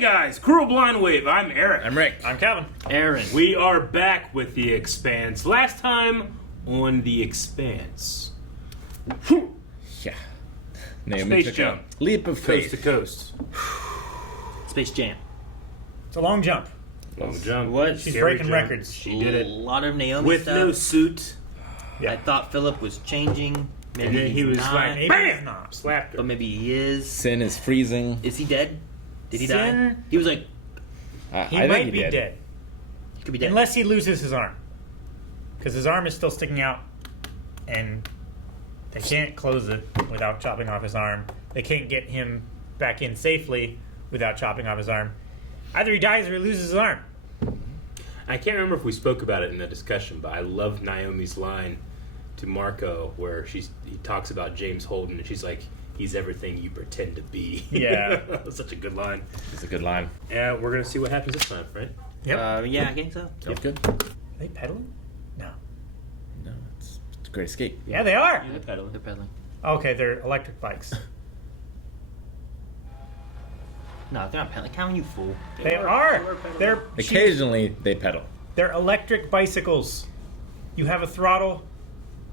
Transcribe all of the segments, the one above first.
guys, Cruel Blind Wave. I'm Eric. I'm Rick. I'm Calvin. Aaron. We are back with the Expanse. Last time on the Expanse. Yeah. Naomi Space took jump. a leap of Coast to faith. coast. Space Jam. It's a long jump. Long jump. What? She's Scary breaking jump. records. She did it A lot of Naomi with stuff. no suit. Yeah. I thought Philip was changing. Maybe And then he he's was not, like, Maybe bam! he's not. Slapped her. but maybe he is. Sin is freezing. Is he dead? Did he die? Sin- He was like, He I might think be he did. dead. he could be dead. Unless he loses his arm. Because his arm is still sticking out. And they can't close it without chopping off his arm. They can't get him back in safely without chopping off his arm. Either he dies or he loses his arm. I can't remember if we spoke about it in the discussion, but I love Naomi's line to Marco where he talks about James Holden, and she's like, "He's everything you pretend to be." Yeah. Such a good line. It's a good line. Yeah, we're gonna see what happens this time, right? Yep. Yeah, I think so. Sounds good. Are they pedaling? No. No, it's a great escape. Yeah, they are. They're pedaling. They're pedaling. Okay, they're electric bikes. No, they're not pedaling. Calvin, you fool. They are. They're Occasionally, they pedal. They're electric bicycles. You have a throttle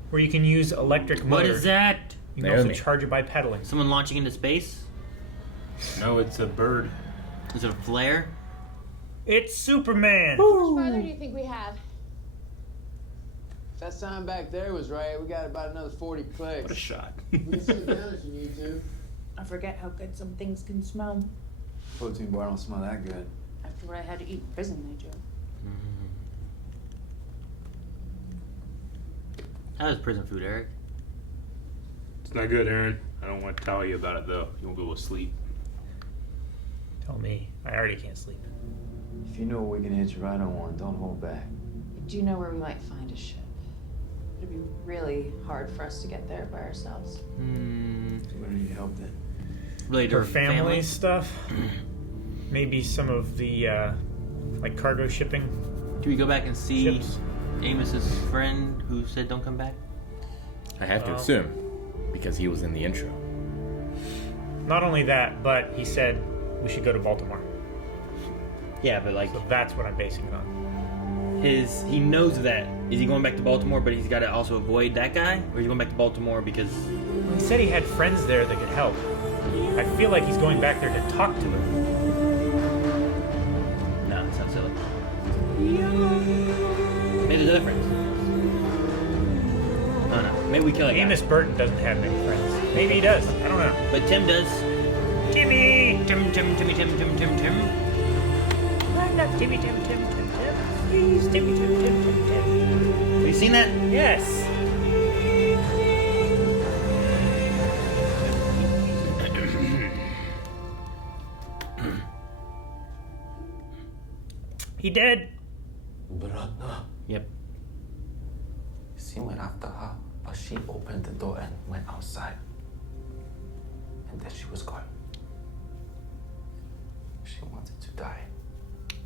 where you can use electric motor. What is that? You can also Naomi. charge it by pedaling. Someone launching into space? No, it's a bird. Is it a flare? It's Superman. How much farther do you think we have? If that sign back there was right, we got about another 40 clicks. What a shot. We can sit down if you need to. I forget how good some things can smell. Protein bar don't smell that good. After what I had to eat in prison, they do. How is prison food, Eric? It's not good, Aaron. I don't want to tell you about it, though. You won't be able to sleep. Tell me. I already can't sleep. If you know we can hit you right on one, don't hold back. Do you know where we might find a ship? It'd be really hard for us to get there by ourselves. We need help then. Really, For her family stuff. Maybe some of the like cargo shipping Do we go back and see ships. Amos's friend who said don't come back? I have to assume, because he was in the intro. Not only that, but he said we should go to Baltimore. Yeah, but like So that's what I'm basing it on. he knows that. Is he going back to Baltimore, but he's got to also avoid that guy? Or is he going back to Baltimore because... He said he had friends there that could help. I feel like he's going back there to talk to him. No, that sounds silly. Maybe there's other friends. Oh no, maybe we kill a guy. Amos Burton doesn't have many friends. Maybe he does. I don't know. But Tim does. Timmy! Tim. I'm not Timmy, Tim. Please, Timmy, Tim. Have you seen that? Yes. He dead. Marietta, Yep. she went after her, but she opened the door and went outside. And then she was gone. She wanted to die.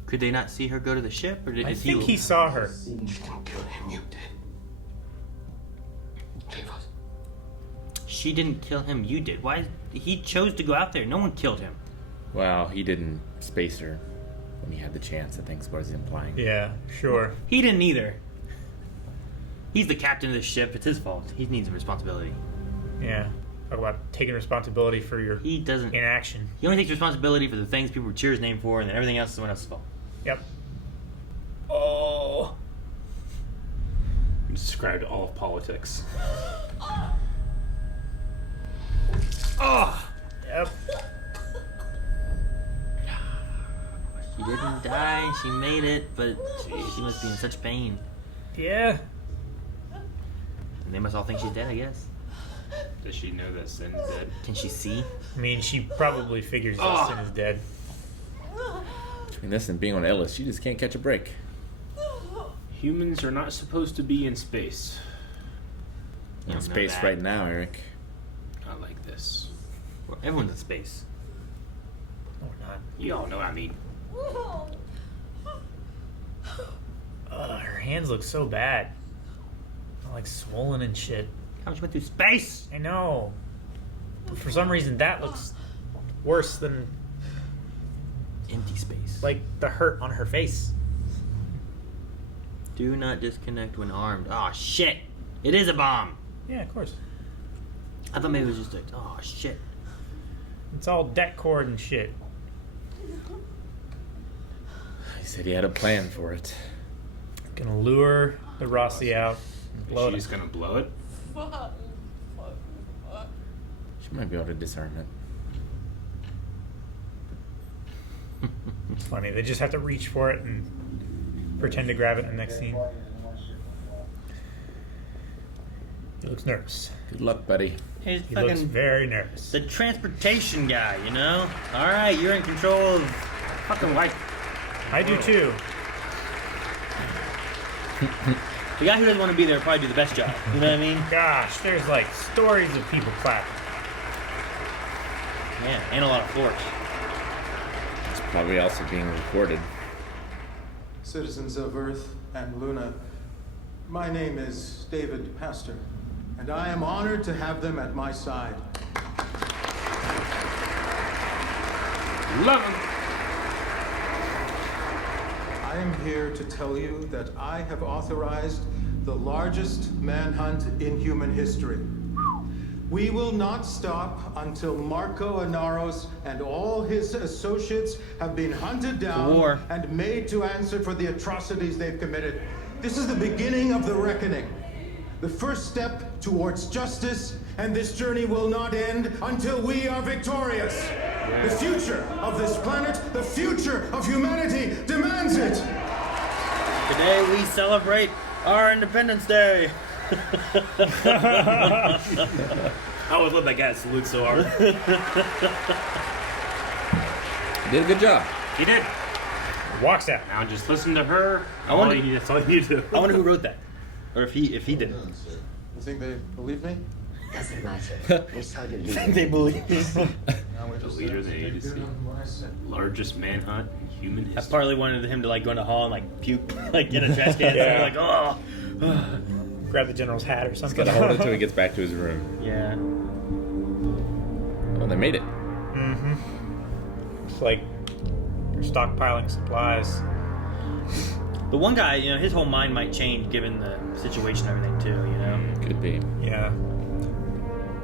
Could they not see her go to the ship, or did I is think he saw her. You didn't kill him, you did. Leave us. She didn't kill him. You did. Why? He chose to go out there. No one killed him. Well, he didn't space her when he had the chance, I think is what he's implying. Yeah, sure. He didn't either. He's the captain of the ship. It's his fault. He needs responsibility. Yeah. Talk about taking responsibility for your He doesn't. inaction. He only takes responsibility for the things people cheer his name for, and then everything else is someone else's fault. Yep. Oh. You described all of politics. Oh. Yep. She didn't die. She made it, but she must be in such pain. Yeah. And they must all think she's dead, I guess. Does she know that Sin is dead? Can she see? I mean, she probably figures that Sin is dead. Between this and being on Ellis, she just can't catch a break. Humans are not supposed to be in space. You In don't know space that. right now, Eric. Not like this. Well, everyone's in space. No, we're not. You all know what I mean. Her hands look so bad. Like swollen and shit. How much went through space? I know. But for some reason, that looks worse than empty space. Like the hurt on her face. Do not disconnect when armed. Oh shit! It is a bomb. Yeah, of course. I thought maybe it was just like, oh shit. It's all deck cord and shit. He said he had a plan for it. Gonna lure the Rossi out and blow She's it. gonna blow it. She might be able to disarm it. It's funny. They just have to reach for it and pretend to grab it in the next scene. He looks nervous. Good luck, buddy. He's He looks fucking very nervous. the transportation guy, you know? Alright, you're in control of Fucking like. I do too. the guy who doesn't want to be there will probably do the best job. You know what I mean? Gosh, there's like stories of people clapping. Yeah, and a lot of force. It's probably also being recorded. Citizens of Earth and Luna, my name is David Pastor, and I am honored to have them at my side. Love him. I am here to tell you that I have authorized the largest manhunt in human history. We will not stop until Marco Anaros and all his associates have been hunted down War. and made to answer for the atrocities they've committed. This is the beginning of the reckoning, the first step towards justice, and this journey will not end until we are victorious. The future of this planet, the future of humanity demands it. Today we celebrate our Independence Day. I always love that guy that salutes so hard. Did a good job. He did. Walks out. Now just listen to her. I wonder- That's all you need to do. I wonder who wrote that. Or if he did. You think they believe me? Doesn't matter. We saw the leader. They believe me. The leader they need to see. Largest manhunt in human I history. partly wanted him to like go in the hall and like puke like in a trash can. Yeah. So like, oh. Grab the general's hat or something. Gotta hold it till he gets back to his room. Yeah. Oh, they made it. Mm-hmm. It's like they're stockpiling supplies. The one guy, you know, his whole mind might change given the situation and everything too, you know? Could be. Yeah.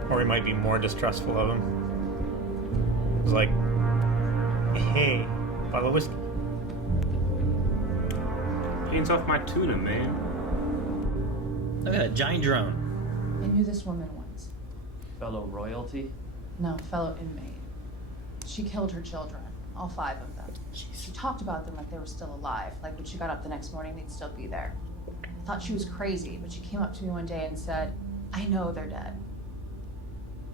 Or he might be more distrustful of him. It's like, hey, bottle of whiskey. Hands off my tuna, man. Look at that giant drone. I knew this woman once. Fellow royalty? No, fellow inmate. She killed her children, all 5 of them. She talked about them like they were still alive, like when she got up the next morning, they'd still be there. I thought she was crazy, but she came up to me one day and said, I know they're dead.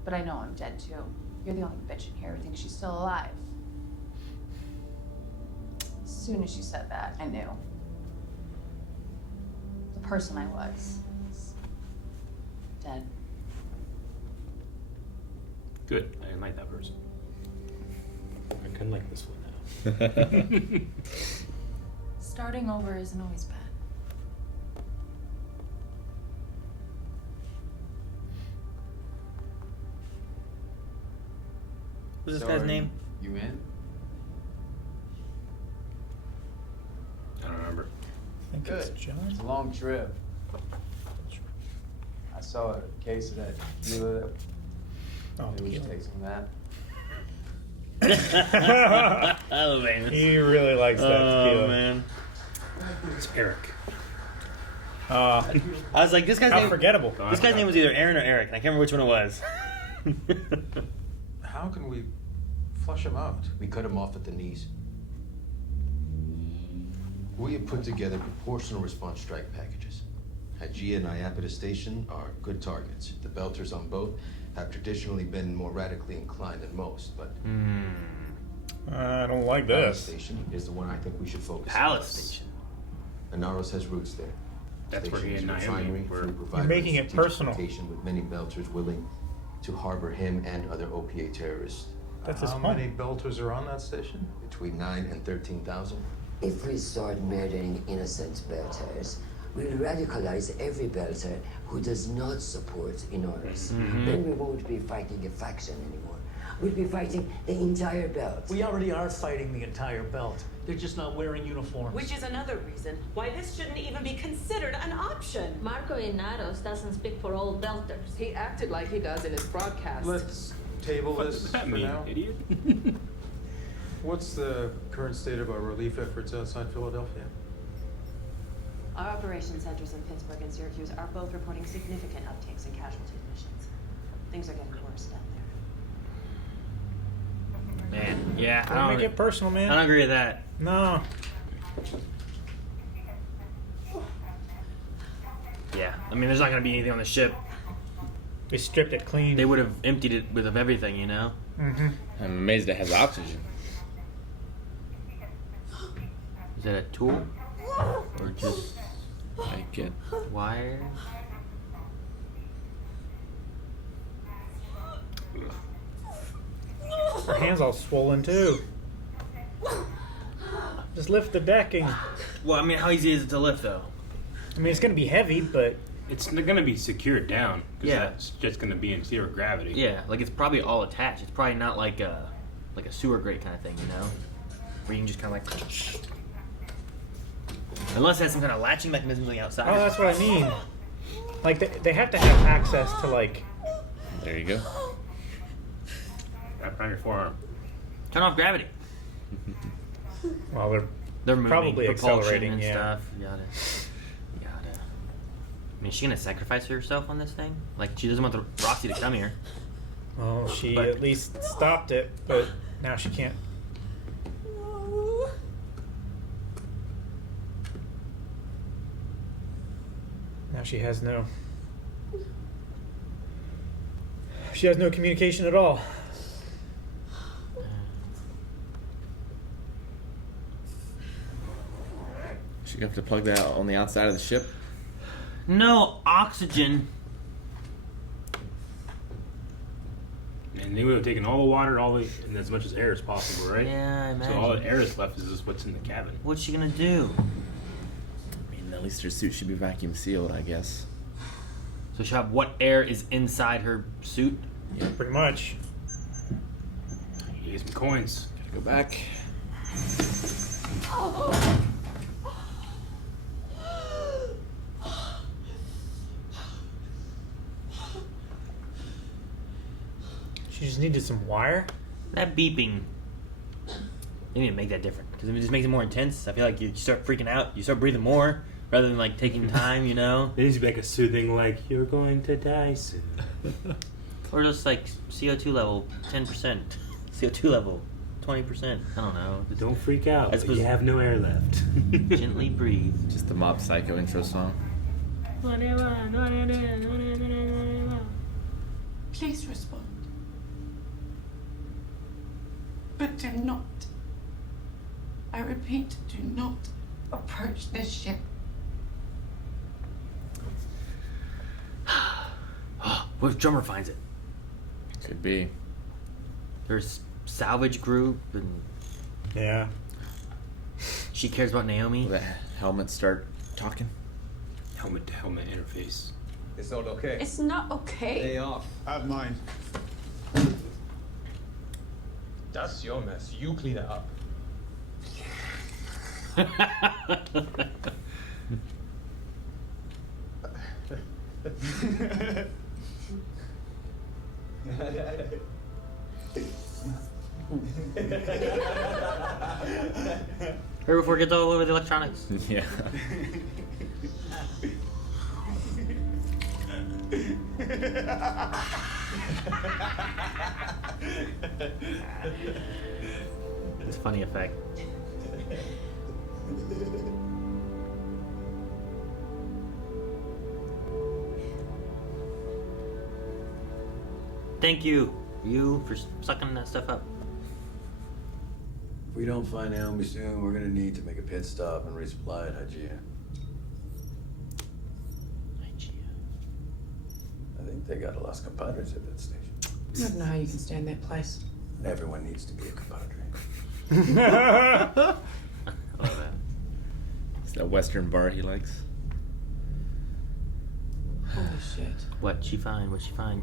But I know I'm dead too. You're the only bitch in here who thinks she's still alive. As soon as she said that, I knew. The person I was dead. Good. I didn't like that person. I kind of like this one now. Starting over isn't always bad. What's this So guy's are name? You in? I don't remember. I think it's Good. John. It's a long trip. I saw a case of that tequila. Oh, Maybe we should tequila. take some of that. I love Amos. He really likes that tequila. Oh, man. It's Eric. I was like, this guy's How name. forgettable. This guy's name was either Aaron or Eric, and I can't remember which one it was. How can we flush him out? We cut him off at the knees. We have put together proportional response strike packages. Hygeia and Iapeta Station are good targets. The Belters on both have traditionally been more radically inclined than most, but I don't like Palace this. Station is the one I think we should focus Palace on. Station. Anaros has roots there. That's where he and Station's Naomi refinery, were. food provider, making and it strategic personal. location with many Belters willing to harbor him and other OPA terrorists. That's his How home. many Belters are on that station? Between 9 and 13,000. If we start murdering innocent Belters, we'll radicalize every Belter who does not support Inoris. Then we won't be fighting a faction anymore. we'll be fighting the entire belt. We already are fighting the entire belt. They're just not wearing uniforms. Which is another reason why this shouldn't even be considered an option. Marco Inaros doesn't speak for all belters. He acted like he does in his broadcast. Let's table What this does that for mean, now. idiot? What's the current state of our relief efforts outside Philadelphia? Our operations centers in Pittsburgh and Syracuse are both reporting significant uptakes in casualty missions. Things are getting worse down there. Man, yeah, Don't make it personal, man. I don't agree with that. No. Yeah, I mean, there's not gonna be anything on the ship. They stripped it clean. They would have emptied it of everything, you know. Mm-hmm. I'm amazed it has oxygen. Is that a tool or just I get wire? Her hand's all swollen too. Just lift the decking. Well, I mean, how easy is it to lift though? I mean, it's gonna be heavy, but It's going to be secured down. 'Cause Yeah. That's just going to be in zero gravity. Yeah, like it's probably all attached. It's probably not like a sewer grate kind of thing, you know, where you can just kind of like. Unless it has some kind of latching mechanism on the outside. oh, that's what I mean. Like they have to have access to like. there you go. Wrap around your forearm. Turn off gravity. Well, They're moving, probably propulsion accelerating, and yeah. stuff. You gotta. I mean, is she gonna sacrifice herself on this thing? Like, she doesn't want the Roxy to come here. Well, she But- at least stopped it, but now she can't. Now she has no. She has no communication at all. She have to plug that on the outside of the ship. No oxygen. And they would have taken all the water, and as much as air as possible, right? Yeah, I imagine. So all the air that's left is just what's in the cabin. What's she gonna do? I mean, at least her suit should be vacuum sealed, I guess. So she'll have what air is inside her suit? Yeah, pretty much. You get some coins. Gotta go back. She just needed some wire. That beeping. They need to make that different because it just makes it more intense. I feel like you start freaking out, you start breathing more rather than like taking time, you know. It needs to be like a soothing, like you're going to die soon. Or just like CO2 level 10%, CO2 level 20%. I don't know. Just Don't freak out. I But suppose- you have no air left. gently breathe. Just the Mob Psycho intro song. Please respond. But do not, I repeat, do not approach this ship. What if Drummer finds it? Could be. There's salvage group and Yeah. she cares about Naomi. Will that helmet start talking? Helmet to helmet interface. It's not okay. It's not okay. Day off. Have mine. That's your mess. You clean it up. Hurry before it gets all over the electronics. Yeah. It's a funny effect. Thank you, for sucking that stuff up. If we don't find Naomi soon, we're gonna need to make a pit stop and resupply at Hygeia. I think they got a Los Compadres at that station. I don't know how you can stand that place. Everyone needs to be a compadre. I love that. It's that Western bar he likes. Holy shit. What'd she find? What'd she find?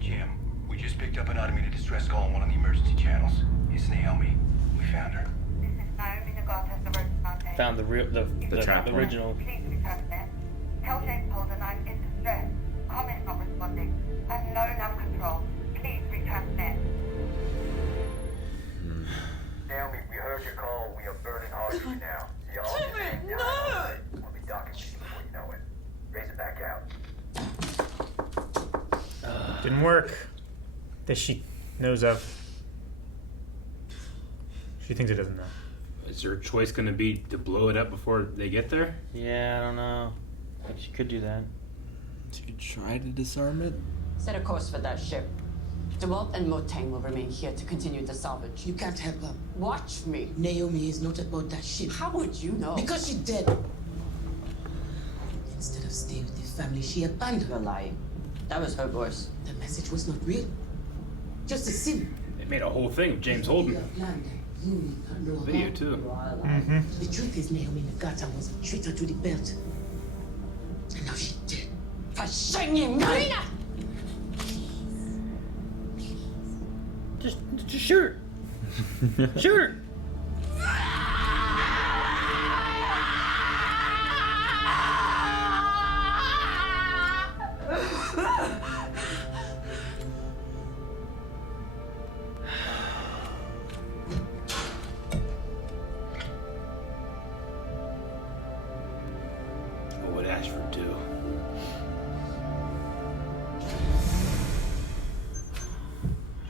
Jim, we We just picked up an automated distress call on one of the emergency channels. It's Naomi. We found her. Found the original. Please return net. Tell James Holden I'm in distress. Comment not responding. I've no nav control. Please return net. Naomi, we heard your call. We are burning hard for you now. See y'all. No! We'll be docking to you before you know it. Raise it back out. Didn't work. That she knows of. She thinks it doesn't know. Is her choice going to be to blow it up before they get there? Yeah, I don't know. Like she could do that. She could try to disarm it. Set a course for that ship. DeWalt and Motang will remain here to continue the salvage. You can't help her. Watch me. Naomi is not about that ship. How would you know? Because she's dead. Instead of staying with the family, she abandoned. You're lying. That was her voice. The message was not real. Just a sin. They made a whole thing of James Holden. Video too. The truth is, Naomi Nagata was a traitor to the belt. And now she's dead. For singing Marina! Just shoot her. Shoot her. What would Ashford do?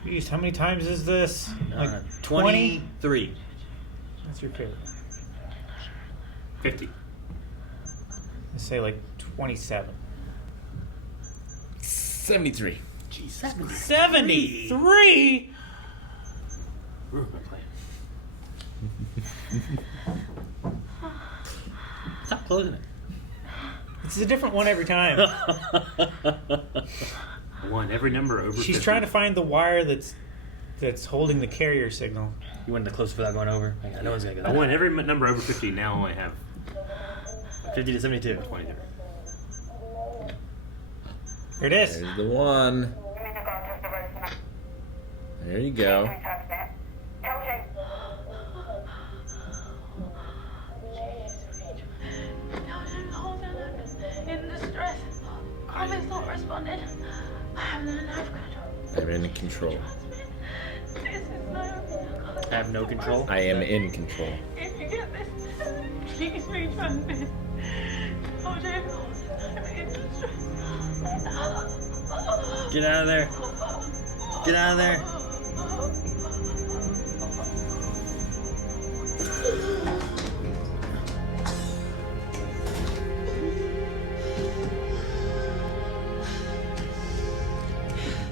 Jeez, how many times is this? Like 23. That's your favorite. 50. Let's say like 27. 73. Jesus. 73? Stop closing it. It's a different one every time. One, every number over She's 50. trying to find the wire that's holding the carrier signal. You went the close without going over. I know it's gonna go. I want every number over 50 now. Only have 50 to 72. 23. Here it is. There's the one. There you go. In distress. Comments not responded. I have no nav control. I'm in control. This is no. I have no control. I am in control. If you get this, please return this. Oh, James, I'm in distress. Get out of there. Get out of there.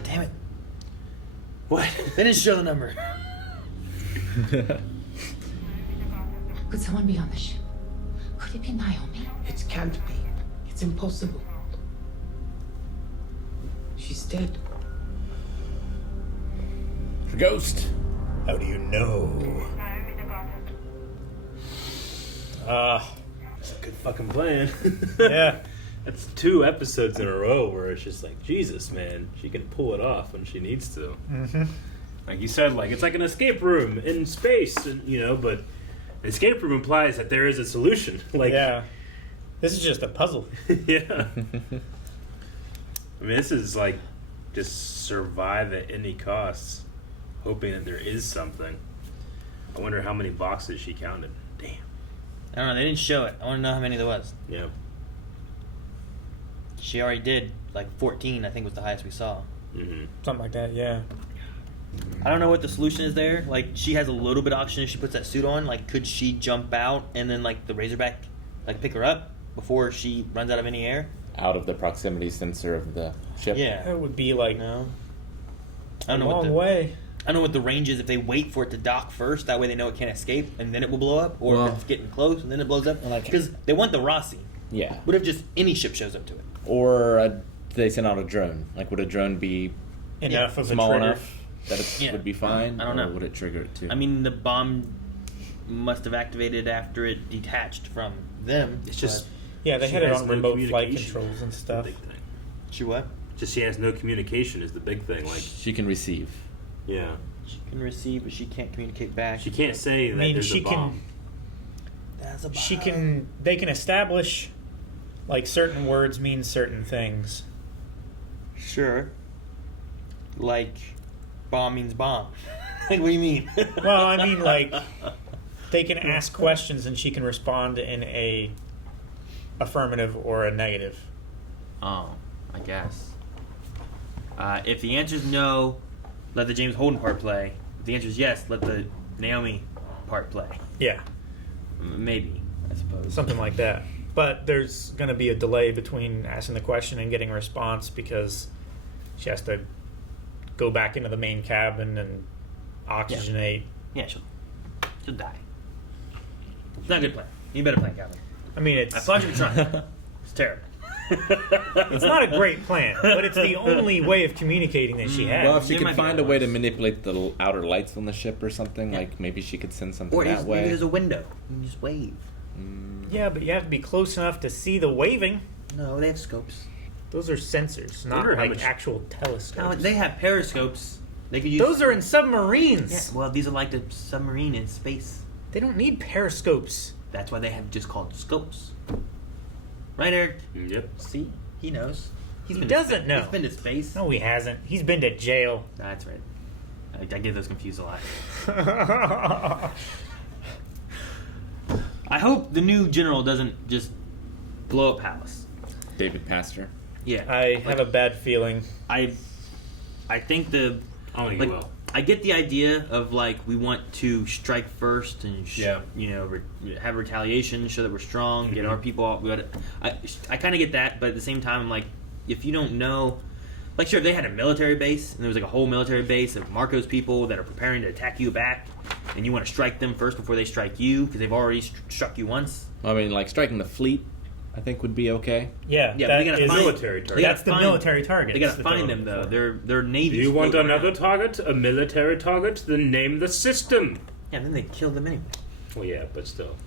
Damn it. What? They didn't show the number. Could someone be on the ship? Could it be Naomi? It can't be. It's impossible. She's dead. The ghost. How do you know? That's a good fucking plan. Yeah. That's 2 episodes in a row where it's just like, Jesus, man, she can pull it off when she needs to. Mm-hmm. Like you said, like it's like an escape room in space, and, you know, but an escape room implies that there is a solution. Like, yeah. This is just a puzzle. Yeah. I mean, this is like just survive at any cost, hoping that there is something. I wonder how many boxes she counted. Damn. I don't know. They didn't show it. I want to know how many there was. Yeah. She already did like 14. I think was the highest we saw. Mm-hmm. Something like that, yeah. I don't know what the solution is there. Like, she has a little bit of oxygen if she puts that suit on. Like, could she jump out and then like the Razorback like pick her up before she runs out of any air? Out of the proximity sensor of the ship. Yeah. That would be like No. a I don't know long what the way. I don't know what the range is if they wait for it to dock first. That way they know it can't escape and then it will blow up, or Well- if it's getting close and then it blows up. Like- Because they want the Rossi. Yeah. What if just any ship shows up to it? Or they send out a drone. Like, would a drone be Enough of a small trigger. enough that it Yeah. would be fine? I don't know. Or would it trigger it too? I mean, the bomb must have activated after it detached from them. It's just Yeah, they she had it has on no remote flight communication. controls and stuff. Big thing. She what? Just she has no communication is the big thing. Like she can receive. Yeah. She can receive, but she can't communicate back. She can't say that there's a bomb. They can establish like certain words mean certain things. Sure. Like, bomb means bomb. Like, what do you mean? Well, I mean, like, they can ask questions and she can respond in a affirmative or a negative. Oh, I guess. If the answer is no, let the James Holden part play. If the answer is yes, let the Naomi part play. Yeah. Maybe, I suppose. Something like that. But there's going to be a delay between asking the question and getting a response because she has to go back into the main cabin and oxygenate. Yeah, she'll die. It's not a good plan. You better plan, Calvin. I mean, I applaud you for trying. It's terrible. It's not a great plan, but it's the only way of communicating that she has. Well, if she could find a way to manipulate the outer lights on the ship or something, like maybe she could send something that way. Maybe there's a window. You can just wave. Yeah, but you have to be close enough to see the waving. No, they have scopes. Those are sensors, not like actual telescopes. No, they have periscopes. They could use. Those are in submarines. Yeah, well, these are like the submarine in space. They don't need periscopes. That's why they have just called scopes. Right, Eric? Yep. See? He knows. He doesn't know. He's been to space. No, he hasn't. He's been to jail. That's right. I get those confused a lot. I hope the new general doesn't just blow up Palace. David Pastor. Yeah. I have a bad feeling. I think the... I don't think he will. I get the idea of, like, we want to strike first and, have retaliation, show that we're strong, get our people out. I kind of get that, but at the same time, I'm like, if you don't know... Like, sure, if they had a military base, and there was, like, a whole military base of Marco's people that are preparing to attack you back, and you want to strike them first before they strike you, because they've already struck you once. I mean, like, striking the fleet, I think, would be okay. Yeah, but they gotta find military target. That's the military target. They gotta find them, though. They're Navy. Do you want another target? A military target? Then name the system. Yeah, then they kill them anyway. Well, yeah, but still.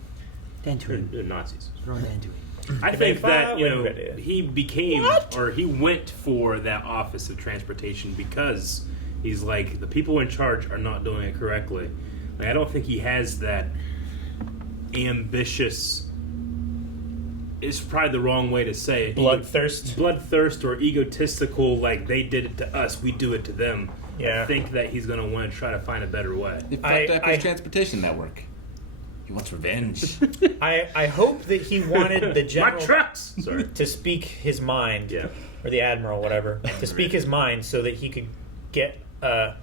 They're Nazis. Throw an end to it. I think that, he became, or he went for that Office of Transportation because he's like, the people in charge are not doing it correctly. Like, I don't think he has that ambitious, it's probably the wrong way to say it. Bloodthirst or egotistical, like they did it to us, we do it to them. Yeah. I think that he's going to want to try to find a better way. The Transportation Network. He wants revenge. I hope that he wanted the general My trucks! Sorry. to speak his mind, or the admiral, whatever, to speak his mind so that he could get a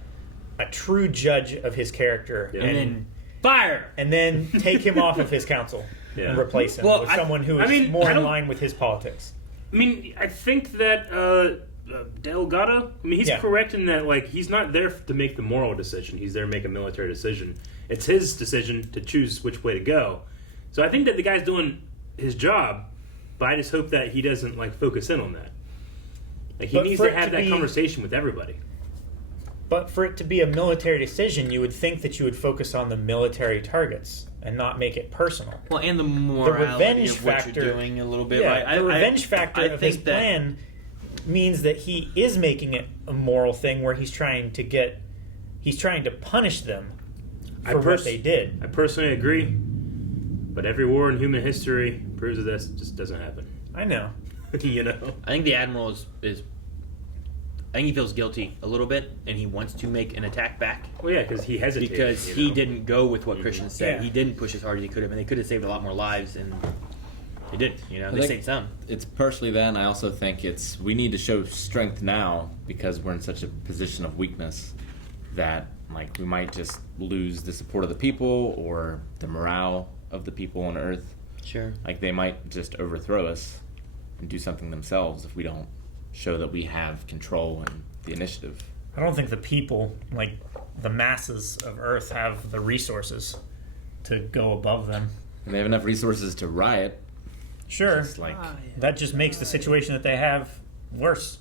true judge of his character and then fire, and then take him off of his council and replace him with someone who is more in line with his politics. I mean, I think that Delgado, I mean, he's correct in that, like, he's not there to make the moral decision. He's there to make a military decision. It's his decision to choose which way to go. So I think that the guy's doing his job, but I just hope that he doesn't, like, focus in on that. Like, he needs to have that conversation with everybody. But for it to be a military decision, you would think that you would focus on the military targets and not make it personal. Well, and the morality of what you're doing a little bit. Yeah, right? the revenge factor of his plan means that he is making it a moral thing where he's trying to punish them for what they did. I personally agree, but every war in human history proves that this just doesn't happen. I know. You know? I think the Admiral is I think he feels guilty a little bit, and he wants to make an attack back. Well, yeah, because he hesitated. Because he didn't go with what Christian said. Yeah. He didn't push as hard as he could have, and they could have saved a lot more lives, and they didn't. They saved some. It's partially that, and I also think we need to show strength now because we're in such a position of weakness that, like, we might just lose the support of the people or the morale of the people on Earth. Sure. Like, they might just overthrow us and do something themselves if we don't show that we have control and the initiative. I don't think the people, like the masses of Earth, have the resources to go above them. And they have enough resources to riot. Sure. That just makes the situation that they have worse.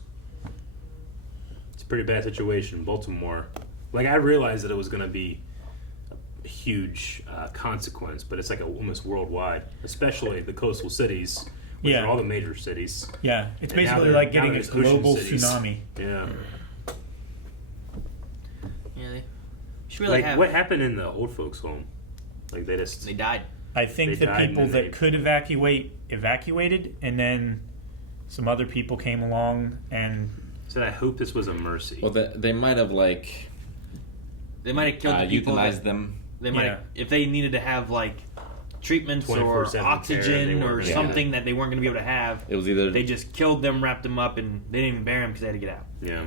It's a pretty bad situation. Baltimore, like, I realized that it was going to be a huge consequence, but it's like almost worldwide, especially the coastal cities which Yeah. are all the major cities. Yeah, it's And now basically they're- like now getting a there's ocean global cities. tsunami. Yeah. Yeah, they should really Like, have. what happened in the old folks' home? Like, they died. I think They the died people and then that could evacuated, and then some other people came along and. So I hope this was a mercy. Well, they might have They might have killed the people. euthanized them. They might have, if they needed to have like treatments or 24/7 care, oxygen they or weren't- something that they weren't going to be able to have. It was either they just killed them, wrapped them up, and they didn't even bury them because they had to get out. Yeah.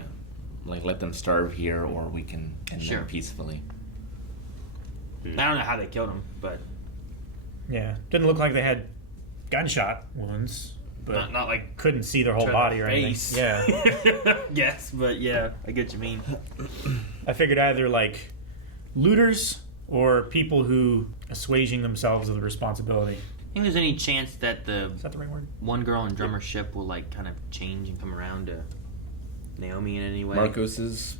Like, let them starve here, or we can end Sure. them peacefully. I don't know how they killed them, but Yeah, didn't look like they had gunshot wounds, but not like couldn't see their whole to body the or face. anything. Yeah, yes, but yeah, I get what you mean. I figured either like looters or people who assuaging themselves of the responsibility. Think there's any chance that Is that the right word? one girl in drummer ship will like kind of change and come around to Naomi in any way? Marcos's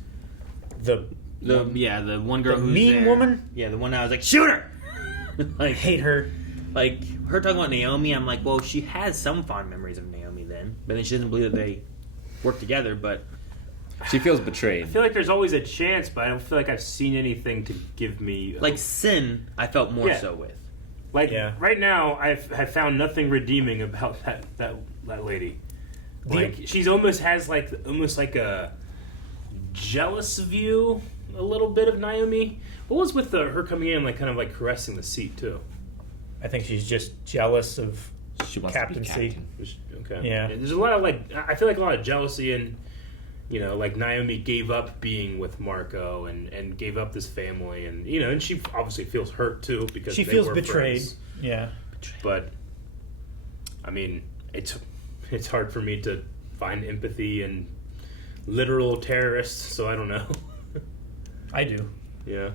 the one girl the who's mean there. woman? Yeah, the one I was like, shoot her. Like, hate her. Like her talking about Naomi, I'm like, well, she has some fond memories of Naomi then, but then she doesn't believe that they work together. But she feels I betrayed. feel like there's always a chance, but I don't feel like I've seen anything to give me like Sin, I felt more Yeah. so with. Like right now, I've found nothing redeeming about that lady. Like she's almost has like a jealous view, a little bit of Naomi. What was with her coming in like kind of like caressing the seat too? I think she's just jealous of She wants captaincy. to be captain. Okay. Yeah. There's a lot of like I feel like a lot of jealousy and like Naomi gave up being with Marco and gave up this family and and she obviously feels hurt too because She they feels were betrayed. friends. Yeah. But I mean, it's hard for me to find empathy in literal terrorists, so I don't know. I do. Yeah.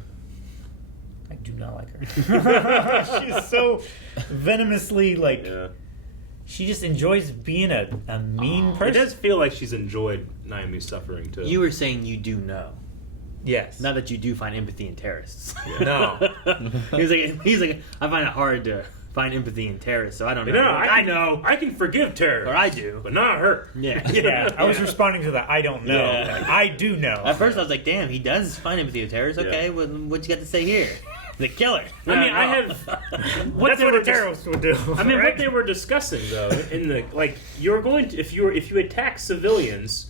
I do not like her. She's so venomously like. Yeah. She just enjoys being a mean person. It does feel like she's enjoyed Naomi's suffering too. You were saying you do know. Yes. Not that you do find empathy in terrorists. No. he's like, I find it hard to find empathy in terrorists, so I don't know. No, I know. I can forgive terror. Or I do. But not her. Yeah. Yeah, I was responding to that. I don't know. Yeah. Like, I do know. At first I was like, damn, he does find empathy in terrorists. Okay, well, what you got to say here? The killer. I mean, I have. That's what a terrorist would do. I mean, right? what they were discussing though, in the you're going to if you attack civilians,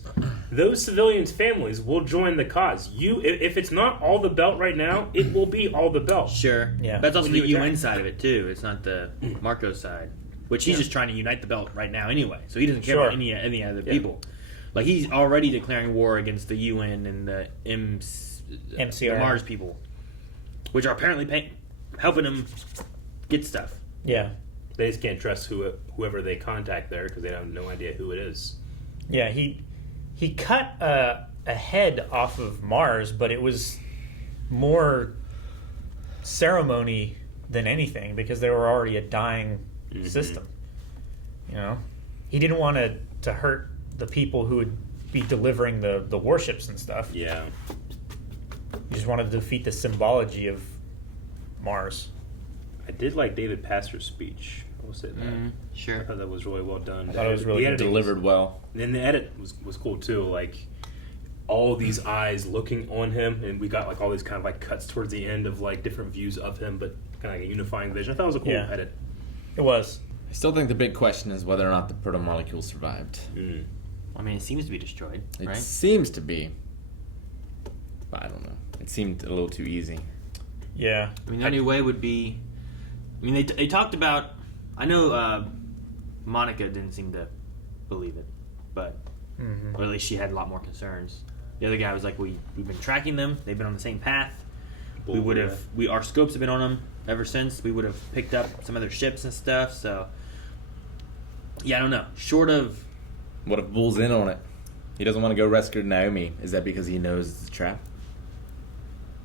those civilians' families will join the cause. If it's not all the belt right now, it will be all the belt. Sure. Yeah. That's also When the you UN attack. side of it too. It's not the Marco side, which he's just trying to unite the belt right now anyway. So he doesn't care about any other people. Like he's already declaring war against the UN and the MCR. the Mars people, which are apparently helping him get stuff. Yeah. They just can't trust whoever they contact there because they have no idea who it is. Yeah, he cut a head off of Mars, but it was more ceremony than anything because they were already a dying system. He didn't want to hurt the people who would be delivering the warships and stuff. Yeah. He just wanted to defeat the symbology of Mars. I did like David Pastor's speech. I will say that. Sure. I thought that was really well done. I thought it was really The editing delivered well. And the edit was cool too. Like all these eyes looking on him, and we got like all these kind of like cuts towards the end of like different views of him, but kind of like a unifying vision. I thought it was a cool edit. It was. I still think the big question is whether or not the proto-molecule survived. I mean, it seems to be destroyed, It right? seems to be. But I don't know. It seemed a little too easy. Yeah. I mean, the only way would be. I mean, they talked about. I know Monica didn't seem to believe it, but or at least she had a lot more concerns. The other guy was like, we've been tracking them. They've been on the same path. We would have. Our scopes have been on them ever since. We would have picked up some other ships and stuff. So, yeah, I don't know. Short of. What if Bull's in on it? He doesn't want to go rescue Naomi. Is that because he knows it's a trap?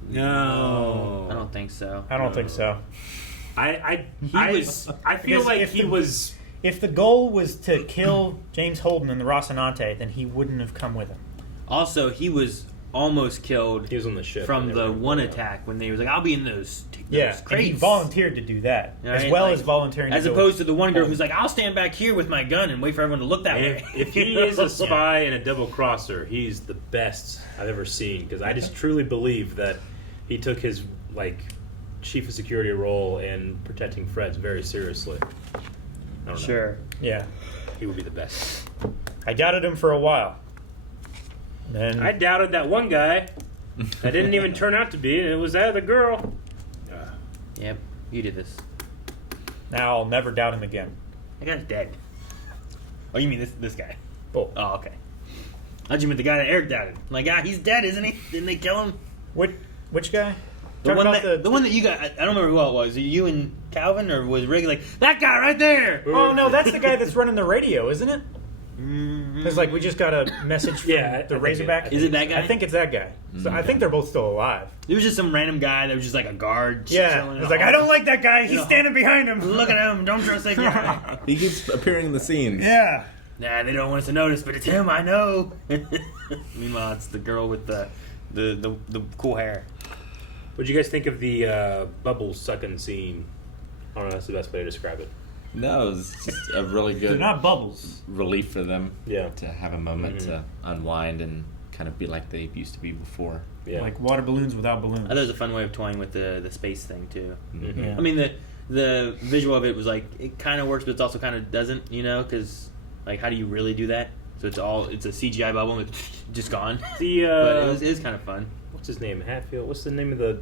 No, I don't think so. I don't think so. I feel Because like if he was. If the goal was to kill James Holden and the Rocinante, then he wouldn't have come with him. Also, he was almost killed. He was on the ship from when they the were one going attack when they was like, "I'll be in those." Yeah, those and crates. he volunteered to do that, as Right? well Like, as volunteering as to go opposed to the one girl home. who's like, "I'll stand back here with my gun and wait for everyone to look that way." If he is a spy and a double crosser, he's the best I've ever seen. Because I just truly believe that he took his chief of security role in protecting Fred's very seriously. I don't know. Sure. Yeah. He would be the best. I doubted him for a while. Then I doubted that one guy. That didn't even turn out to be, and it was that other girl. Yep, you did this. Now I'll never doubt him again. That guy's dead. Oh, you mean this guy? Oh, okay. I you meant the guy that Eric doubted. Like, he's dead, isn't he? Didn't they kill him? Which guy? The one that you got. I don't remember who it was. You and Calvin, or was Rick like that guy right there? Oh no, that's the guy that's running the radio, isn't it? Because we just got a message from the Razorback. Is it that guy? I think it's that guy. So I think they're both still alive. There was just some random guy that was just like a guard. Yeah, it's like I don't like that guy. He's standing behind him. Look at him. Don't trust that guy. He keeps appearing in the scenes. Yeah. Nah, they don't want us to notice, but it's him. I know. Meanwhile, it's the girl with the cool hair. What'd you guys think of the bubble sucking scene? I don't know. That's the best way to describe it. No, it was just a really good. They're not bubbles. Relief for them. Yeah. To have a moment to unwind and kind of be like they used to be before. Yeah. Like water balloons without balloons. I thought it was a fun way of toying with the space thing too. Mm-hmm. Yeah. I mean the visual of it was like it kind of works, but it also kind of doesn't. Because like how do you really do that? So it's a CGI bubble and it's just gone. But it is kind of fun. What's his name? Hatfield. What's the name of the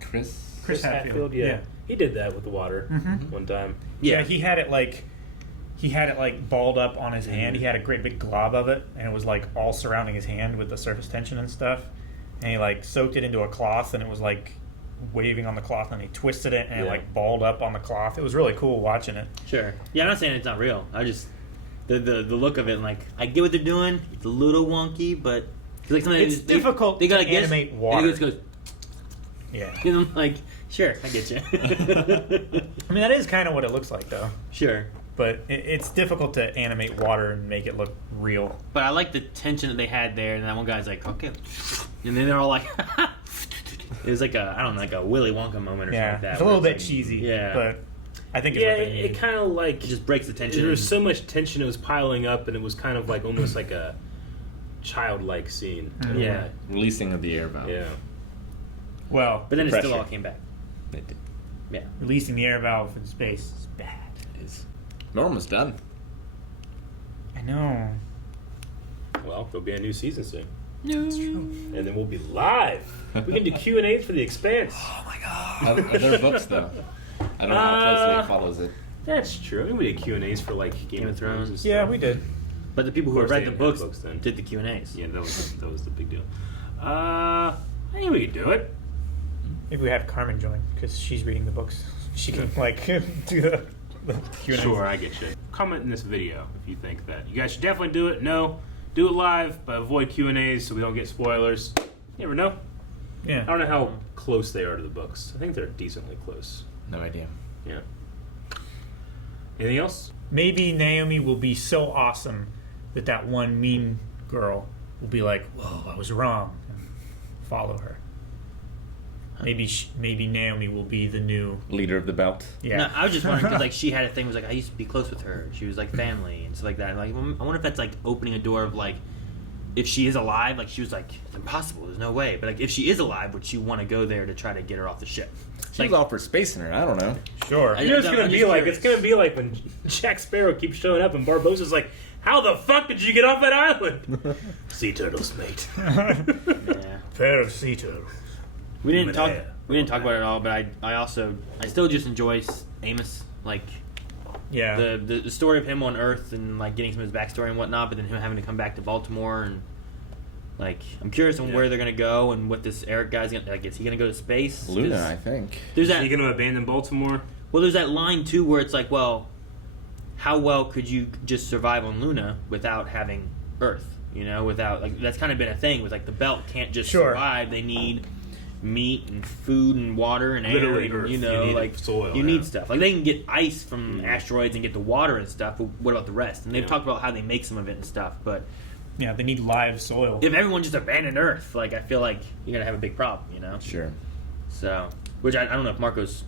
Chris Hatfield. Yeah. He did that with the water one time. Yeah, he had it like balled up on his hand. He had a great big glob of it, and it was like all surrounding his hand with the surface tension and stuff. And he like soaked it into a cloth, and it was like waving on the cloth, and he twisted it, and it like balled up on the cloth. It was really cool watching it. Sure. Yeah, I'm not saying it's not real. I just the look of it, and like I get what they're doing. It's a little wonky, but like It's difficult they gotta to guess, animate and water. it just goes. Yeah. And I'm like, sure, I get you. I mean, that is kind of what it looks like, though. Sure. But it's difficult to animate water and make it look real. But I like the tension that they had there, and that one guy's like, okay. And then they're all like, it was like a Willy Wonka moment or something like that. It's a little where bit like, cheesy. Yeah. But I think it's what they it kind of like it just breaks the tension. There was so much tension; it was piling up, and it was kind of like almost like a childlike scene. in a Yeah. way. Releasing of the air valve. Yeah. Well, But then it Pressure. still all came back. It did. Yeah. releasing the air valve in space is bad. It is. We're almost done. I know. Well, there'll be a new season soon, No. and then we'll be live. We can do Q&As for the Expanse. Oh my god. Are there books though? I don't know how closely it follows it. That's true. I mean, we did Q&As for like Game of Thrones. And stuff. Yeah, we did. But the people who Of course read they the didn't have books then. did the Q&As. Yeah, that was the big deal. I think we could do it. Maybe we have Carmen join because she's reading the books. She can like do the Q&A. Sure, I get you. Comment in this video if you think that you guys should definitely do it. No, do it live, but avoid Q&As so we don't get spoilers. You never know. Yeah. I don't know how close they are to the books. I think they're decently close. No idea. Yeah. Anything else? Maybe Naomi will be so awesome that one mean girl will be like, "Whoa, I was wrong." And follow her. Maybe Naomi will be the new leader of the belt. Yeah. No, I was just wondering because like she had a thing was like I used to be close with her. She was like family and stuff like that. And, like I wonder if that's like opening a door of like if she is alive. Like she was like it's impossible. There's no way. But like if she is alive, would she want to go there to try to get her off the ship? She was all for space in her. I don't know. Sure. You know what it's gonna be like? It's gonna be like when Jack Sparrow keeps showing up and Barbossa's like, "How the fuck did you get off that island?" Sea turtles, mate. Yeah. Pair of sea turtles. We didn't talk about it at all, but I still just enjoy Amos, like Yeah. the story of him on Earth and like getting some of his backstory and whatnot, but then him having to come back to Baltimore and like I'm curious on where they're gonna go and what this Eric guy's gonna like. Is he gonna go to space? Luna, I think. There's Is that. he gonna abandon Baltimore? Well, there's that line too where it's like, well, how well could you just survive on Luna without having Earth? You know, without like that's kind of been a thing with like the belt can't just Sure. survive. They need meat and food and water and Literally air. And, Earth. you know, You need like soil, you yeah. need stuff. Like they can get ice from asteroids and get the water and stuff. But what about the rest? And they've talked about how they make some of it and stuff. But Yeah, they need live soil. If everyone just abandoned Earth, like I feel like you're gonna have a big problem, you know. Sure. So, which I don't know if Marco's.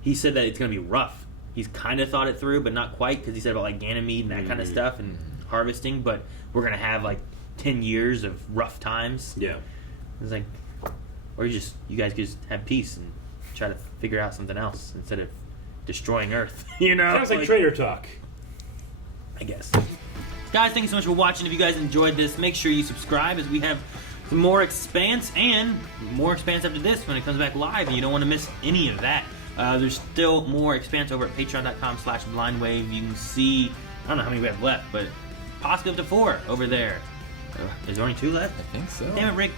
He said that it's gonna be rough. He's kind of thought it through, but not quite, because he said about like Ganymede and that kind of stuff and harvesting. But we're gonna have like 10 years of rough times. Yeah. It's like, or you guys could just have peace and try to figure out something else instead of destroying Earth. You know, Sounds like trader talk. I guess. Guys, thank you so much for watching. If you guys enjoyed this, make sure you subscribe, as we have some more Expanse and more Expanse after this when it comes back live, and you don't want to miss any of that. There's still more Expanse over at patreon.com/blindwave. You can see, I don't know how many we have left, but possibly up to 4 over there. Is there only 2 left? I think so. Damn it, Rick.